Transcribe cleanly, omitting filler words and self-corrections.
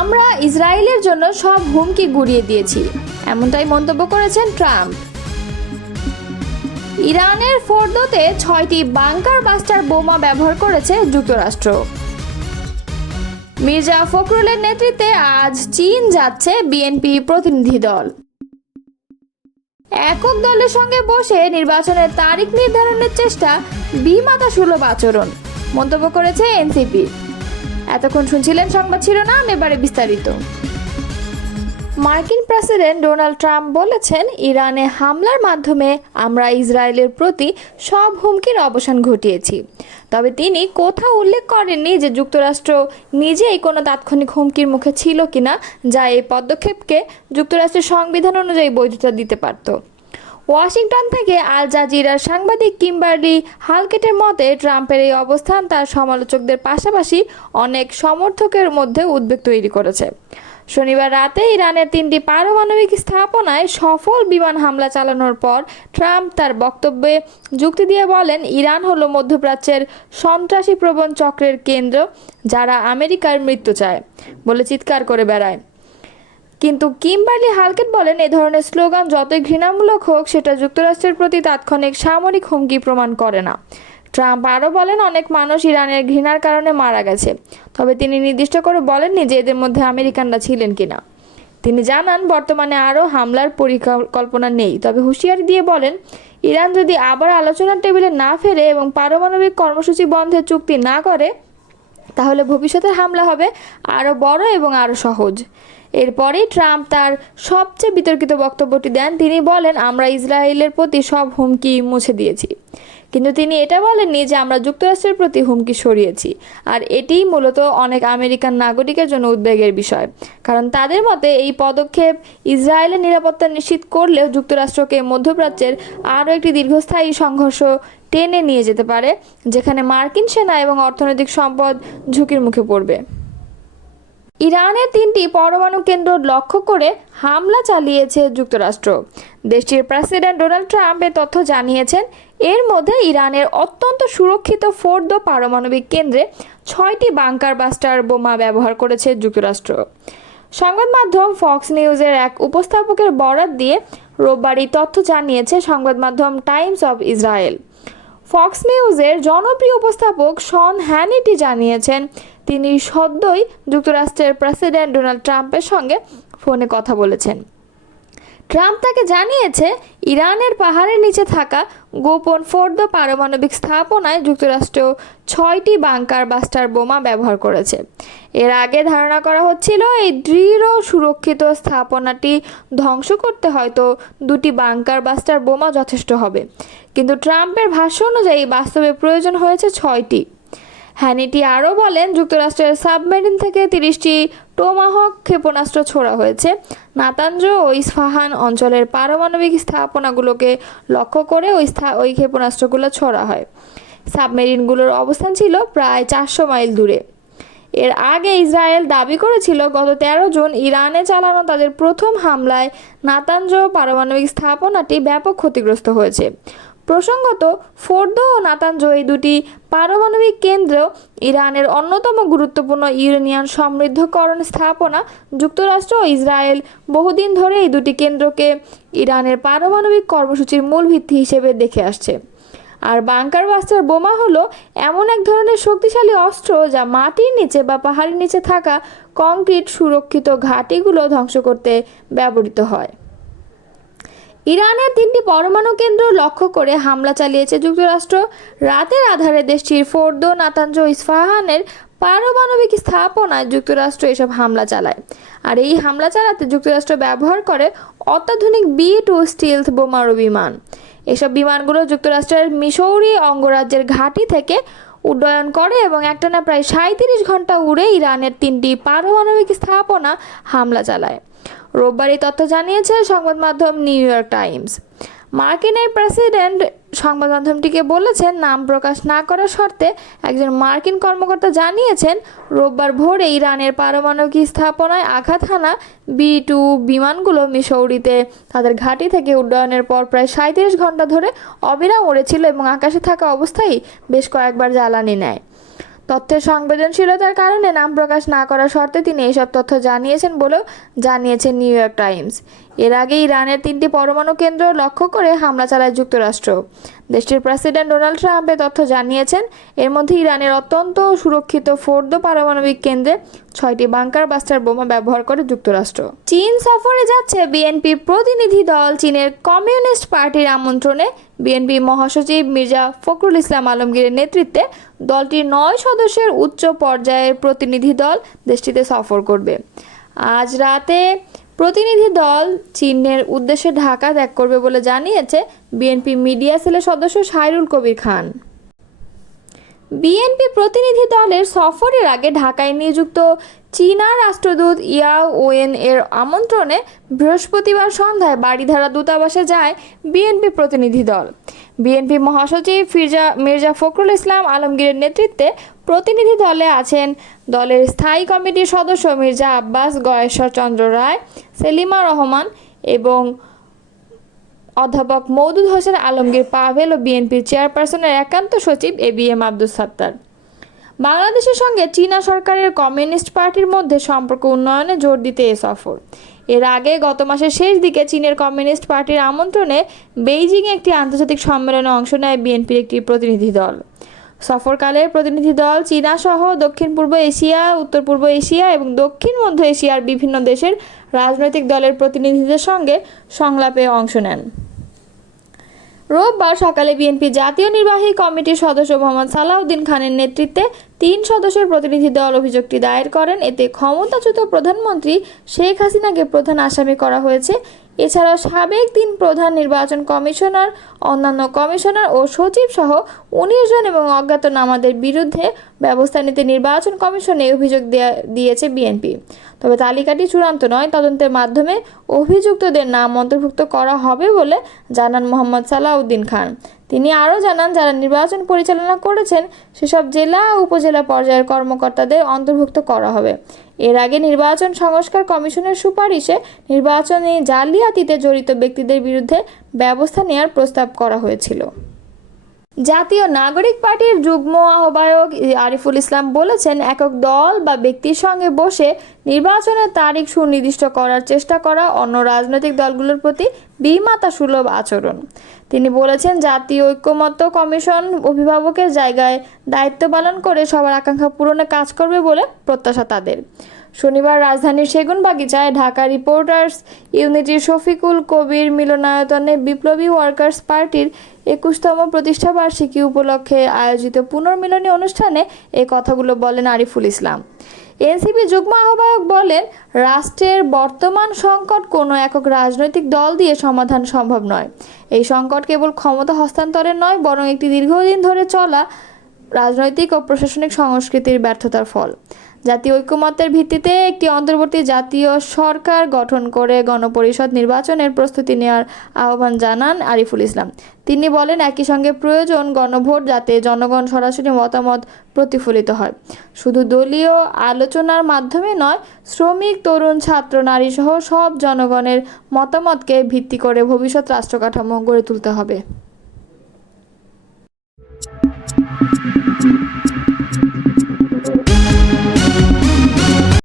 আমরা ইসরায়েলের জন্য সব হুমকি গুড়িয়ে দিয়েছি, এমনটাই মন্তব্য করেছেন ট্রাম্প। ইরানের ফোর্দোতে 6টি বাংকার বাস্টার বোমা ব্যবহার করেছে যুক্তরাষ্ট্র। মির্জা ফখরুলের নেতৃত্বে আজ চীন যাচ্ছে বিএনপি প্রতিনিধি দল। একক দলের সঙ্গে বসে নির্বাচনের তারিখ নির্ধারণের চেষ্টা বিমাতাসুলভ আচরণ, মন্তব্য করেছে এনসিপি। এতক্ষণ শুনছিলেন সংবাদ শিরোনাম, এবারে বিস্তারিত। মার্কিন প্রেসিডেন্ট ডোনাল্ড ট্রাম্প বলেছেন, ইরানে হামলার মাধ্যমে আমরা ইসরায়েলের প্রতি সব হুমকির অবসান ঘটিয়েছি। তবে তিনি কোথাও উল্লেখ করেননি যে যুক্তরাষ্ট্র নিজেই কোনো তাৎক্ষণিক হুমকির মুখে ছিল কিনা, যা এই পদক্ষেপকে যুক্তরাষ্ট্রের সংবিধান অনুযায়ী বৈধতা দিতে পারত। ওয়াশিংটন থেকে আল জাজিরার সাংবাদিক কিম্বারলি হালকেটের মতে, ট্রাম্পের এই অবস্থান তার সমালোচকদের পাশাপাশি অনেক সমর্থকের মধ্যে উদ্বেগ তৈরি করেছে। শনিবার রাতে ইরানের 3টি পারমাণবিক স্থাপনায় সফল বিমান হামলা চালানোর পর ট্রাম্প তার বক্তব্যে যুক্তি দিয়ে বলেন, ইরান হলো মধ্যপ্রাচ্যের সন্ত্রাসী প্রবণ চক্রের কেন্দ্র, যারা আমেরিকার মৃত্যু চায় বলে চিৎকার করে বেড়ায়। কিন্তু কিম্বারলি হালকেট বলেন, এ ধরনের স্লোগান যতই ঘৃণামূলক হোক, সেটা যুক্তরাষ্ট্রের প্রতি তাৎক্ষণিক সামরিক হুমকি প্রমাণ করে না। ট্রাম্প আরও বলেন, অনেক মানুষ ইরানের ঘৃণার কারণে মারা গেছে, তবে তিনি নির্দিষ্ট করে বলেননি যে এদের মধ্যে আমেরিকানরা ছিলেন কিনা। তিনি জানান, বর্তমানে আরও হামলার পরিকল্পনা নেই, তবে হুঁশিয়ারি দিয়ে বলেন, ইরান যদি আবার আলোচনার টেবিলে না ফেরে এবং পারমাণবিক কর্মসূচি বন্ধের চুক্তি না করে, তাহলে ভবিষ্যতের হামলা হবে আরও বড় এবং আরও সহজ। এরপরেই ট্রাম্প তার সবচেয়ে বিতর্কিত বক্তব্যটি দেন। তিনি বলেন, আমরা ইসরায়েলের প্রতি সব হুমকি মুছে দিয়েছি, কিন্তু তিনি এটা বলেননি যে আমরা যুক্তরাষ্ট্রের প্রতি হুমকি সরিয়েছি। আর এটিই মূলত অনেক আমেরিকান নাগরিকের জন্য উদ্বেগের বিষয়, কারণ তাদের মতে এই পদক্ষেপ ইসরায়েলের নিরাপত্তা নিশ্চিত করলেও যুক্তরাষ্ট্রকে মধ্যপ্রাচ্যের আরও একটি দীর্ঘস্থায়ী সংঘর্ষ টেনে নিয়ে যেতে পারে, যেখানে মার্কিন সেনা এবং অর্থনৈতিক সম্পদ ঝুঁকির মুখে পড়বে। ইরানের 3টি পরমাণু কেন্দ্র লক্ষ্য করে হামলা চালিয়েছে যুক্তরাষ্ট্র। দেশটির প্রেসিডেন্ট ডোনাল্ড ট্রাম্প এ তথ্য জানিয়েছেন। এর মধ্যে ইরানের অত্যন্ত সুরক্ষিত ফোর্দো পারমাণবিক কেন্দ্রে 6টি বাংকার বাস্টার বোমা ব্যবহার করেছে যুক্তরাষ্ট্র। সংবাদ মাধ্যম ফক্স নিউজের এক উপস্থাপকের বরাত দিয়ে রোববার এই তথ্য জানিয়েছে সংবাদ মাধ্যম টাইমস অব ইসরায়েল। ফক্স নিউজের জনপ্রিয় উপস্থাপক শন হ্যানিটি জানিয়েছেন, তিনি সদ্যই যুক্তরাষ্ট্রের প্রেসিডেন্ট ডোনাল্ড ট্রাম্পের সঙ্গে ফোনে কথা বলেছেন। ট্রাম্প তাকে জানিয়েছে, ইরানের পাহাড়ের নিচে থাকা গোপন ফোর্দো পারমাণবিক স্থাপনায় যুক্তরাষ্ট্র 6টি বাংকার বাস্টার বোমা ব্যবহার করেছে। এর আগে ধারণা করা হচ্ছিল, এই দৃঢ় সুরক্ষিত স্থাপনাটি ধ্বংস করতে হয়তো 2টি বাংকার বাস্টার বোমা যথেষ্ট হবে, কিন্তু ট্রাম্পের ভাষ্য অনুযায়ী বাস্তবে প্রয়োজন হয়েছে 6টি। হ্যানিটি আরও বলেন, যুক্তরাষ্ট্রের সাবমেরিন থেকে 30টি টোমাহক ক্ষেপণাস্ত্র ছোড়া হয়েছে। নাতাঞ্জ ও ইস্পাহান অঞ্চলের পারমাণবিক স্থাপনাগুলোকে লক্ষ্য করে ওই ক্ষেপণাস্ত্রগুলো ছোড়া হয়। সাবমেরিনগুলোর অবস্থান ছিল প্রায় 400 মাইল দূরে। এর আগে ইসরায়েল দাবি করেছিল, গত 13 জুন ইরানে চালানো তাদের প্রথম হামলায় নাতাঞ্জ পারমাণবিক স্থাপনাটি ব্যাপক ক্ষতিগ্রস্ত হয়েছে। প্রসঙ্গত, ফোর্দো ও নাতাঞ্জ এই দুটি পারমাণবিক কেন্দ্র ইরানের অন্যতম গুরুত্বপূর্ণ ইউরেনিয়াম সমৃদ্ধকরণ স্থাপনা। যুক্তরাষ্ট্র ও ইসরায়েল বহুদিন ধরে এই দুটি কেন্দ্রকে ইরানের পারমাণবিক কর্মসূচির মূল ভিত্তি হিসেবে দেখে আসছে। আর বাংকার বাস্টার বোমা হলো এমন এক ধরনের শক্তিশালী অস্ত্র, যা মাটির নিচে বা পাহাড়ের নিচে থাকা কংক্রিট সুরক্ষিত ঘাঁটিগুলো ধ্বংস করতে ব্যবহৃত হয়। ইরানের 3টি পরমাণু কেন্দ্র লক্ষ্য করে হামলা চালিয়েছে যুক্তরাষ্ট্র। রাতের আধারে দেশটির ফোর্দো, নাতাঞ্জ, ইস্পাহানের পারমাণবিক স্থাপনায় যুক্তরাষ্ট্র এসব হামলা চালায়। আর এই হামলা চালাতে যুক্তরাষ্ট্র ব্যবহার করে অত্যাধুনিক B-2 স্টিলথ বোমারু বিমান। এসব বিমানগুলো যুক্তরাষ্ট্রের মিসৌরি অঙ্গরাজ্যের ঘাঁটি থেকে উড্ডয়ন করে এবং একটানা প্রায় 37 ঘন্টা উড়ে ইরানের 3টি পারমাণবিক স্থাপনা হামলা চালায়। রোববার এই তথ্য জানিয়েছে সংবাদ মাধ্যম নিউ ইয়র্ক টাইমস। মার্কিন এই প্রেসিডেন্ট সংবাদ মাধ্যমটিকে বলেছেন, নাম প্রকাশ না করার শর্তে একজন মার্কিন কর্মকর্তা জানিয়েছেন রোববার ভোরে ইরানের পারমাণবিক স্থাপনায় আঘাত হানা B-2 বিমানগুলো মিসৌরিতে তাদের ঘাঁটি থেকে উড্ডয়নের পর প্রায় 37 ঘন্টা ধরে অবিরাম উড়েছিল এবং আকাশে থাকা অবস্থায় বেশ কয়েকবার জ্বালানি নেয়। তথ্যের সংবেদনশীলতার কারণে নাম প্রকাশ না করার শর্তে তিনি এসব তথ্য জানিয়েছেন বলেও জানিয়েছে নিউ ইয়র্ক টাইমস। এর আগে ইরানের 3টি পরমাণু কেন্দ্র লক্ষ্য করে হামলা চালায় যুক্তরাষ্ট্র। দেশটির প্রেসিডেন্ট ডোনাল্ড ট্রাম্প এ তথ্য জানিয়েছেন। এর মধ্যে ইরানের অত্যন্ত সুরক্ষিত ফোর্দো পারমাণবিক কেন্দ্রে 6টি বাংকার বাস্টার বোমা ব্যবহার করে যুক্তরাষ্ট্র। চীন সফরে যাচ্ছে বিএনপি প্রতিনিধি দল। চীনের কমিউনিস্ট পার্টির আমন্ত্রণে বিএনপি মহাসচিব মির্জা ফখরুল ইসলাম আলমগীরের নেতৃত্বে দলটির 9 সদস্যের উচ্চ পর্যায়ের প্রতিনিধি দল দেশটিতে সফর করবে। আজ রাতে প্রতিনিধি দল চীনের উদ্দেশ্যে ঢাকা ত্যাগ করবে বলে জানিয়েছে বিএনপি মিডিয়া সেলের সদস্য সাইরুল কবির খান। বিএনপি প্রতিনিধি দলের সফরের আগে ঢাকায় নিযুক্ত চীনা রাষ্ট্রদূত ইয়াও ওয়েন এর আমন্ত্রণে বৃহস্পতিবার সন্ধ্যায় বারিধারা দূতাবাসে যায় বিএনপি প্রতিনিধি দল। বিএনপি মহাসচিব মির্জা ফখরুল ইসলাম আলমগীরের নেতৃত্বে প্রতিনিধি দলে আছেন দলের স্থায়ী কমিটির সদস্য মির্জা আব্বাস, গয়েশ্বর চন্দ্র রায়, সেলিমা রহমান এবং অধ্যাপক মওদুদ হোসেন আলমগীর পাভেল ও বিএনপির চেয়ারপারসনের একান্ত সচিব ABM আব্দুস সাত্তার। বাংলাদেশের সঙ্গে চীনা সরকারের কমিউনিস্ট পার্টির মধ্যে সম্পর্ক উন্নয়নে জোর দিতে এ সফর। এর আগে গত মাসের শেষ দিকে চীনের কমিউনিস্ট পার্টির আমন্ত্রণে বেইজিংয়ে একটি আন্তর্জাতিক সম্মেলনে অংশ নেয় বিএনপির একটি প্রতিনিধি দল। সফরকালে প্রতিনিধি দল চীনা সহ দক্ষিণ পূর্ব এশিয়া, উত্তর পূর্ব এশিয়া এবং দক্ষিণ মধ্য এশিয়ার বিভিন্ন দেশের রাজনৈতিক দলের প্রতিনিধিদের সঙ্গে সংলাপে অংশ নেন। রোববার সকালে বিএনপি জাতীয় নির্বাহী কমিটির সদস্য মোহাম্মদ সালাউদ্দিন খানের নেতৃত্বে 3 সদস্যের প্রতিনিধি দল অভিযোগটি দায়ের করেন। এতে ক্ষমতাচ্যুত প্রধানমন্ত্রী শেখ হাসিনাকে প্রধান আসামি করা হয়েছে। এছাড়াও সাবেক 3 প্রধান নির্বাচন কমিশনার, অন্যান্য কমিশনার ও সচিব সহ 19 জন এবং অজ্ঞাতনামাদের বিরুদ্ধে ব্যবস্থা নিতে নির্বাচন কমিশনে অভিযোগ দিয়েছে বিএনপি। তবে তালিকাটি চূড়ান্ত নয়, তদন্তের মাধ্যমে অভিযুক্তদের নাম অন্তর্ভুক্ত করা হবে বলে জানান মোহাম্মদ সালাউদ্দিন খান। তিনি আরও জানান, যারা নির্বাচন পরিচালনা করেছেন সেসব জেলা ও উপজেলা পর্যায়ের কর্মকর্তাদের অন্তর্ভুক্ত করা হবে। এর আগে নির্বাচন সংস্কার কমিশনের সুপারিশে নির্বাচনী জালিয়াতিতে জড়িত ব্যক্তিদের বিরুদ্ধে ব্যবস্থা নেওয়ার প্রস্তাব করা হয়েছিল। জাতীয় নাগরিক পার্টির যুগ্ম আহ্বায়ক আরিফুল ইসলাম বলেছেন, একক দল বা ব্যক্তির সঙ্গে বসে নির্বাচনের তারিখ সুনির্দিষ্ট করার চেষ্টা করা অন্য রাজনৈতিক দলগুলোর প্রতি বিমাতা সুলভ আচরণ। তিনি বলেছেন, জাতীয় ঐক্যমত্য কমিশন অভিভাবকের জায়গায় দায়িত্ব পালন করে সবার আকাঙ্ক্ষা পূরণে কাজ করবে বলে প্রত্যাশা তাদের। শনিবার রাজধানীর সেগুনবাগিচায় ঢাকা রিপোর্টার্স ইউনিটির শফিকুল কবির মিলনায়তনে বিপ্লবী ওয়ার্কার্স পার্টির 21তম প্রতিষ্ঠাবার্ষিকী উপলক্ষে আয়োজিত পুনর্মিলনী অনুষ্ঠানে এই কথাগুলো বলেন আরিফুল ইসলাম। এনসিপি যুগ্ম আহ্বায়ক বলেন, রাষ্ট্রের বর্তমান সংকট কোনো একক রাজনৈতিক দল দিয়ে সমাধান সম্ভব নয়। এই সংকট কেবল ক্ষমতা হস্তান্তরের নয়, বরং একটি দীর্ঘদিন ধরে চলা রাজনৈতিক ও প্রশাসনিক সংস্কৃতির ব্যর্থতার ফল। জাতীয় ঐক্যমত্যের ভিত্তিতে একটি অন্তর্বর্তী জাতীয় সরকার গঠন করে গণপরিষদ নির্বাচনের প্রস্তুতি নেওয়ার আহ্বান জানান আরিফুল ইসলাম। তিনি বলেন, একই সঙ্গে প্রয়োজন গণভোট, যাতে জনগণ সরাসরি মতামত প্রতিফলিত হয়। শুধু দলীয় আলোচনার মাধ্যমে নয়, শ্রমিক, তরুণ, ছাত্র, নারী সহ সব জনগণের মতামতকে ভিত্তি করে ভবিষ্যৎ রাষ্ট্র কাঠামো গড়ে তুলতে হবে।